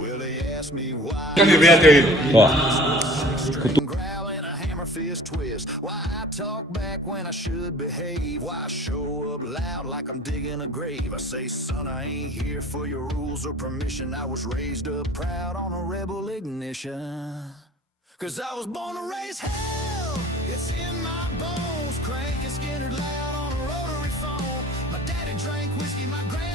Will they ask me why? Canivete. Ó. String growl and a hammer fist twist. Why I talk back when I should behave. Why I show up loud like I'm digging a grave. I say, son, I ain't here for your rules or permission. I was raised up proud on a rebel ignition. Cause I was born to raise hell. It's in my bones. Crank and skinnered loud on a rotary phone. My daddy drank whiskey, my grand